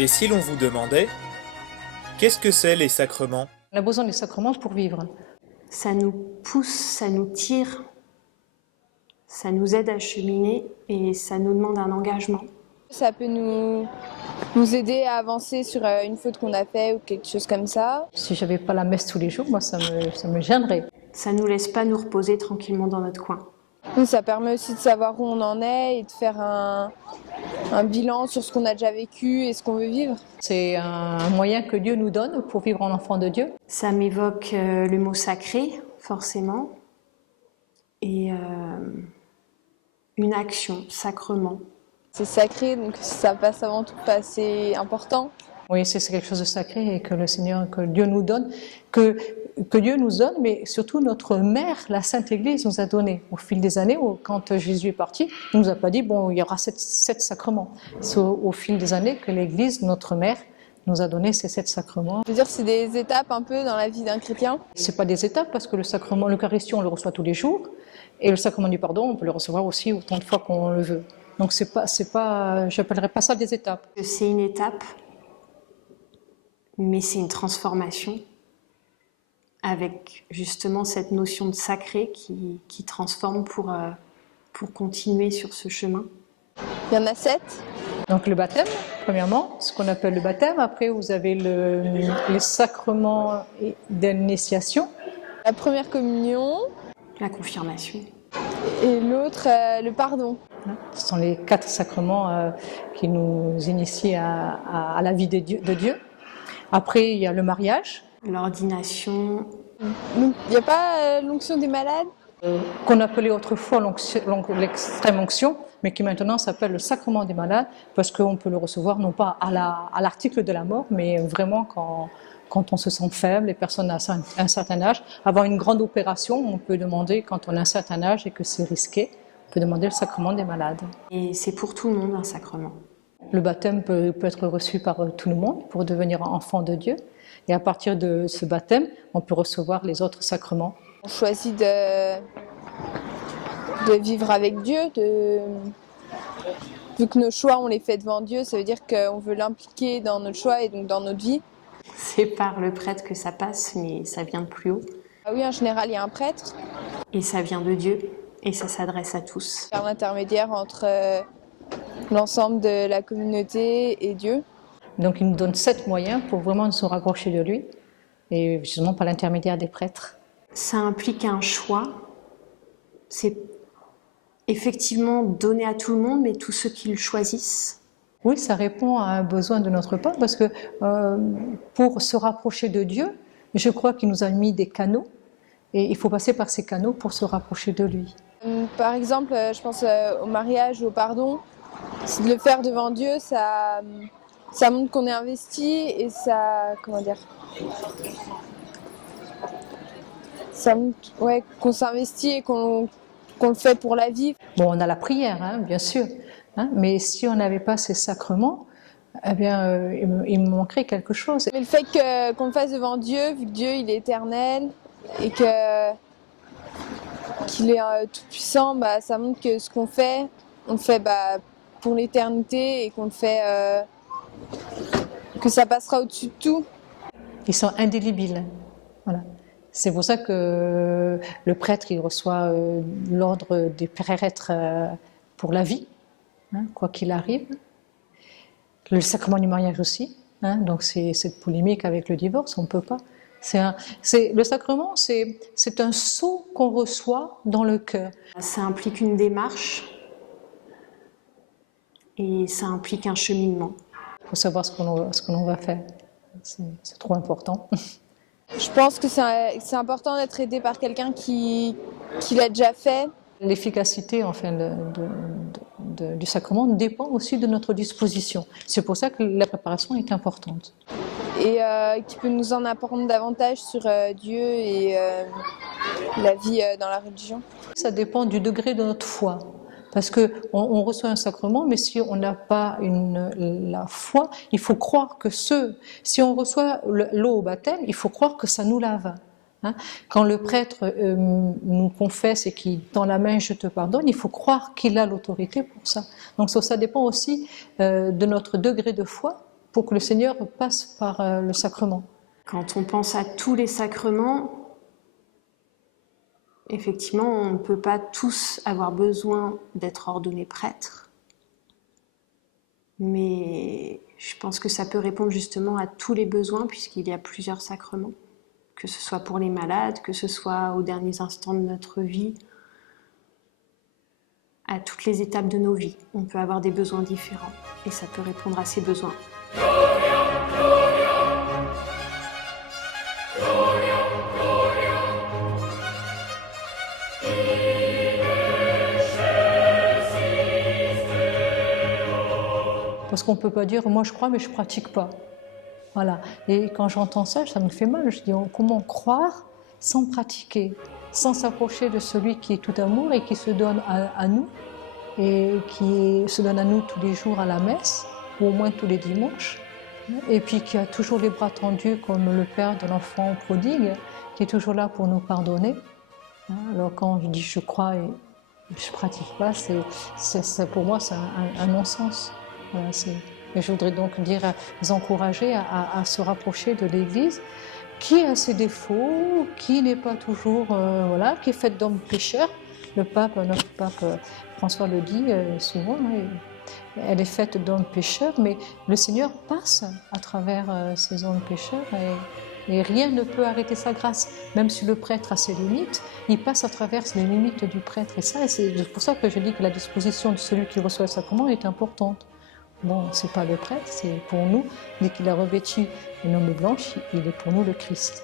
Et si l'on vous demandait, qu'est-ce que c'est les sacrements? On a besoin des sacrements pour vivre. Ça nous pousse, ça nous tire, ça nous aide à cheminer et ça nous demande un engagement. Ça peut nous aider à avancer sur une faute qu'on a fait ou quelque chose comme ça. Si j'avais pas la messe tous les jours, moi ça me gênerait. Ça nous laisse pas nous reposer tranquillement dans notre coin. Donc, ça permet aussi de savoir où on en est et de faire un bilan sur ce qu'on a déjà vécu et ce qu'on veut vivre. C'est un moyen que Dieu nous donne pour vivre en enfant de Dieu. Ça m'évoque le mot sacré, forcément, et une action, sacrement. C'est sacré, donc ça passe avant tout pas assez important. Oui, c'est quelque chose de sacré et que le Seigneur, que Dieu nous donne, que Dieu nous donne, mais surtout notre mère, la Sainte Église, nous a donné au fil des années. Quand Jésus est parti, il ne nous a pas dit, bon, il y aura sept sacrements. C'est au fil des années que l'Église, notre mère, nous a donné ces 7 sacrements. Je veux dire, c'est des étapes un peu dans la vie d'un chrétien. Ce n'est pas des étapes parce que le sacrement, l'Eucharistie, on le reçoit tous les jours. Et le sacrement du pardon, on peut le recevoir aussi autant de fois qu'on le veut. Donc j'appellerais pas ça des étapes. C'est une étape, mais c'est une transformation avec justement cette notion de sacré qui transforme pour continuer sur ce chemin. Il y en a 7. Donc le baptême, premièrement, ce qu'on appelle le baptême. Après, vous avez les sacrements d'initiation. La première communion. La confirmation. Et l'autre, le pardon. Ce sont les 4 sacrements qui nous initient à la vie de Dieu. Après, il y a le mariage. L'ordination. Il n'y a pas l'onction des malades? Qu'on appelait autrefois l'extrême onction, mais qui maintenant s'appelle le sacrement des malades, parce qu'on peut le recevoir non pas à l'article de la mort, mais vraiment quand on se sent faible, les personnes à un certain âge. Avant une grande opération, on peut demander, quand on a un certain âge et que c'est risqué, on peut demander le sacrement des malades. Et c'est pour tout le monde un sacrement. Le baptême peut être reçu par tout le monde pour devenir enfant de Dieu. Et à partir de ce baptême, on peut recevoir les autres sacrements. On choisit de vivre avec Dieu, vu que nos choix, on les fait devant Dieu, ça veut dire qu'on veut l'impliquer dans notre choix et donc dans notre vie. C'est par le prêtre que ça passe, mais ça vient de plus haut. Ah oui, en général, il y a un prêtre. Et ça vient de Dieu, et ça s'adresse à tous. Faire l'intermédiaire entre l'ensemble de la communauté et Dieu. Donc il nous donne 7 moyens pour vraiment se rapprocher de lui, et justement par l'intermédiaire des prêtres. Ça implique un choix. C'est effectivement donné à tout le monde, mais tous ceux qui le choisissent. Oui, ça répond à un besoin de notre part, parce que pour se rapprocher de Dieu, je crois qu'il nous a mis des canaux, et il faut passer par ces canaux pour se rapprocher de lui. Par exemple, je pense au mariage ou au pardon. C'est de le faire devant Dieu, ça montre qu'on est investi et ça, comment dire, ça montre qu'on s'investit et qu'on le fait pour la vie. Bon, on a la prière, hein, bien sûr, hein, mais si on n'avait pas ces sacrements, eh bien, il me manquerait quelque chose. Mais le fait qu'on le fasse devant Dieu, vu que Dieu il est éternel et qu'il est tout puissant, bah, ça montre que ce qu'on fait, on le fait pour l'éternité et qu'on le fait, que ça passera au-dessus de tout. Ils sont indélébiles. Voilà. C'est pour ça que le prêtre il reçoit l'ordre des prêtres pour la vie, hein, quoi qu'il arrive. Le sacrement du mariage aussi, hein, donc c'est cette polémique avec le divorce, on ne peut pas. Le sacrement, c'est un sceau qu'on reçoit dans le cœur. Ça implique une démarche et ça implique un cheminement. Il faut savoir ce qu'on va faire, c'est trop important. Je pense que c'est important d'être aidé par quelqu'un qui l'a déjà fait. L'efficacité enfin, du sacrement dépend aussi de notre disposition. C'est pour ça que la préparation est importante. Et qui peut nous en apprendre davantage sur Dieu et la vie dans la religion. Ça dépend du degré de notre foi. Parce qu'on reçoit un sacrement, mais si on n'a pas la foi, il faut croire que si on reçoit l'eau au baptême, il faut croire que ça nous lave. Hein? Quand le prêtre nous confesse et qu'il tend la main, je te pardonne, il faut croire qu'il a l'autorité pour ça. Donc ça dépend aussi de notre degré de foi pour que le Seigneur passe par le sacrement. Quand on pense à tous les sacrements, effectivement, on ne peut pas tous avoir besoin d'être ordonnés prêtres. Mais je pense que ça peut répondre justement à tous les besoins puisqu'il y a plusieurs sacrements. Que ce soit pour les malades, que ce soit aux derniers instants de notre vie, à toutes les étapes de nos vies. On peut avoir des besoins différents et ça peut répondre à ces besoins. Parce qu'on ne peut pas dire « moi je crois mais je ne pratique pas ». Voilà. Et quand j'entends ça, ça me fait mal. Je dis comment croire sans pratiquer, sans s'approcher de celui qui est tout amour et qui se donne à nous, et qui se donne à nous tous les jours à la messe, ou au moins tous les dimanches, et puis qui a toujours les bras tendus comme le père de l'enfant prodigue, qui est toujours là pour nous pardonner. Alors quand je dis je crois et je pratique pas, pour moi c'est un non-sens. Voilà, et je voudrais donc les encourager à se rapprocher de l'Église, qui a ses défauts, qui n'est pas toujours, voilà, qui est faite d'hommes pécheurs. Notre pape François le dit souvent, elle est faite d'hommes pécheurs, mais le Seigneur passe à travers ces hommes pécheurs et rien ne peut arrêter sa grâce. Même si le prêtre a ses limites, il passe à travers les limites du prêtre. Et c'est pour ça que je dis que la disposition de celui qui reçoit le sacrement est importante. Bon, c'est pas le prêtre, c'est pour nous. Dès qu'il a revêtu une robe blanche, il est pour nous le Christ.